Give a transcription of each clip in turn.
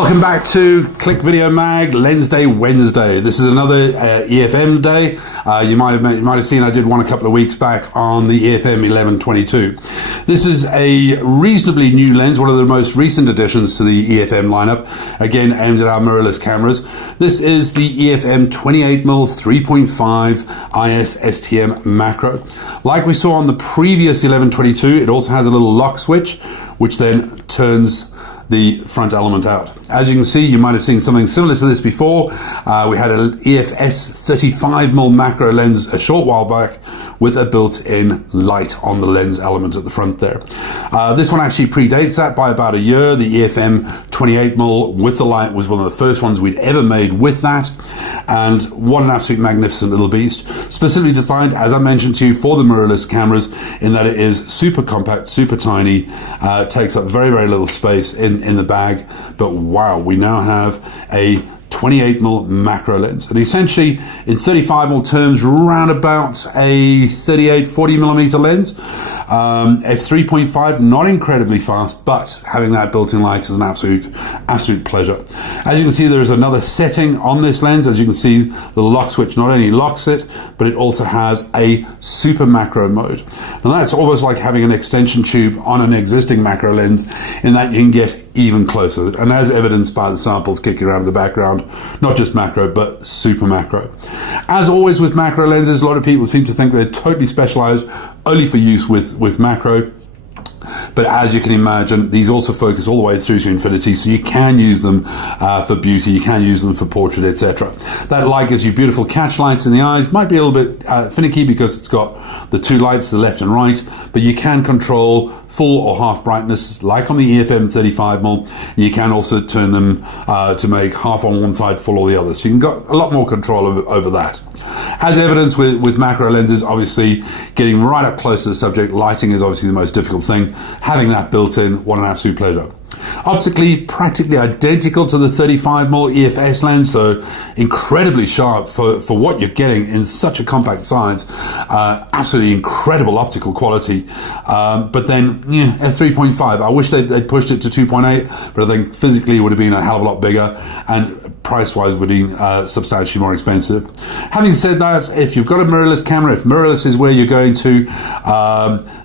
welcome back to Click Video Mag Lensday Wednesday. This is another EFM day. You might have seen I did one a couple of weeks back on the EFM 1122. This is a reasonably new lens, one of the most recent additions to the EFM lineup, again aimed at our mirrorless cameras. This is the EFM 28mm 3.5 IS STM macro. Like we saw on the previous 1122, it also has a little lock switch, which then turns the front element out. As you can see, you might have seen something similar to this before. We had an EFS35mm macro lens a short while back with a built-in light on the lens element at the front there. This one actually predates that by about a year. The EFM 28mm with the light was one of the first ones we'd ever made with that. And what an absolute magnificent little beast. Specifically designed, as I mentioned to you, for the mirrorless cameras, in that it is super compact, super tiny, takes up very, very little space in the bag. But wow, we now have a 28mm macro lens, and essentially in 35mm terms, round about a 38-40mm lens. F3.5, not incredibly fast, but having that built-in light is an absolute pleasure. As you can see, there's another setting on this lens. As you can see, the lock switch not only locks it, but it also has a super macro mode. Now that's almost like having an extension tube on an existing macro lens, in that you can get even closer, and as evidenced by the samples kicking around in the background, not just macro, but super macro. As always with macro lenses, a lot of people seem to think they're totally specialized only for use with macro. But as you can imagine, these also focus all the way through to infinity, so you can use them for beauty, you can use them for portrait, etc. That light gives you beautiful catch lights in the eyes. Might be a little bit finicky because it's got the two lights, the left and right, but you can control full or half brightness, like on the EFM 35mm. You can also turn them to make half on one side, full on the other. So you can got a lot more control over that. As evidenced with macro lenses, obviously getting right up close to the subject, lighting is obviously the most difficult thing. Having that built in, what an absolute pleasure. Optically, practically identical to the 35mm EFS lens, so incredibly sharp for what you're getting in such a compact size. Absolutely incredible optical quality. But then, f3.5, I wish they'd pushed it to 2.8, but I think physically it would have been a hell of a lot bigger, and price-wise would have been substantially more expensive. Having said that, if you've got a mirrorless camera, if mirrorless is where you're going to,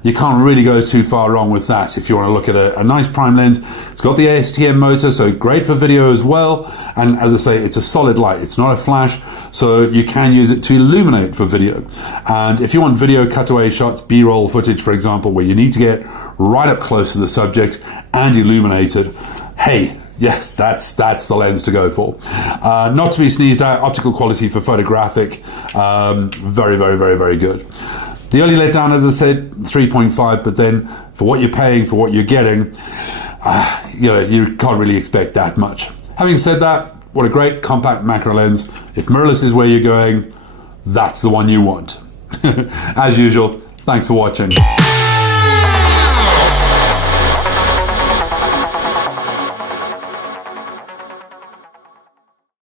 you can't really go too far wrong with that. If you want to look at a nice prime lens, it's got the STM motor, so great for video as well. And as I say, it's a solid light, it's not a flash, so you can use it to illuminate for video. And if you want video cutaway shots, B-roll footage, for example, where you need to get right up close to the subject and illuminated, hey, yes, that's the lens to go for. Not to be sneezed at, optical quality for photographic, very, very, very, very good. The only letdown, as I said, 3.5, but then for what you're paying, for what you're getting, you can't really expect that much. Having said that, what a great compact macro lens. If mirrorless is where you're going, that's the one you want. As usual, thanks for watching.